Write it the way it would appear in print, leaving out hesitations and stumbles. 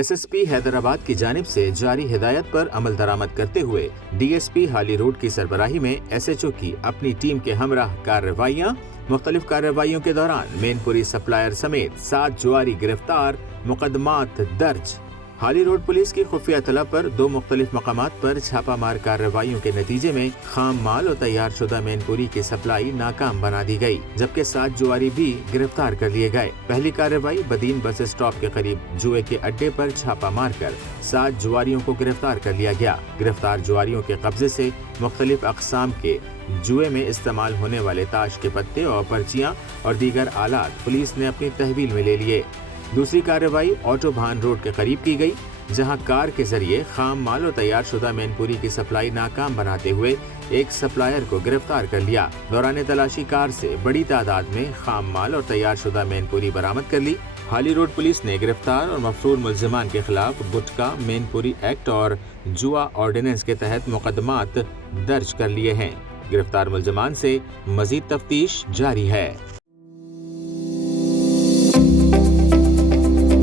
SSP Hyderabad की जानिब से जारी हिदायत पर अमल दरामद करते हुए DSP हाली रोड की सरबराही में SHO की अपनी टीम के हमराह कार्रवाइयाँ। मुख्तलिफ कार्रवाइयों के दौरान मैनपुरी सप्लायर समेत 7 जुआरी गिरफ्तार, मुकदमात दर्ज। हाली रोड पुलिस की खुफिया तलब पर 2 मुख्तलिफ मकामात पर छापामार कार्रवाइयों के नतीजे में खाम माल और तैयार शुदा मैनपुरी की सप्लाई नाकाम बना दी गई, जबकि 7 जुआरी भी गिरफ्तार कर लिए गए। पहली कार्रवाई बदीन बस स्टॉप के करीब जुए के अड्डे पर छापा मार कर 7 जुआरियों को गिरफ्तार कर लिया गया। गिरफ्तार जुआरियों के कब्जे से मुख्तलिफ अक़साम के जुए में इस्तेमाल होने वाले ताश के पत्ते और पर्चियाँ और दीगर आलात पुलिस ने अपनी तहवील में ले लिए। दूसरी कार्रवाई ऑटो भान रोड के करीब की गई, जहां कार के जरिए खाम माल और तैयार शुदा मैनपुरी की सप्लाई नाकाम बनाते हुए एक सप्लायर को गिरफ्तार कर लिया। दौरान तलाशी कार से बड़ी तादाद में खाम माल और तैयार शुदा मैनपुरी बरामद कर ली। हाली रोड पुलिस ने गिरफ्तार और मफरूर मुल्जिमान के खिलाफ गुटका, मैनपुरी एक्ट और जुआ ऑर्डिनेंस के तहत मुकदमात दर्ज कर लिए हैं। गिरफ्तार मुल्जिमान से मजीद तफ्तीश जारी है।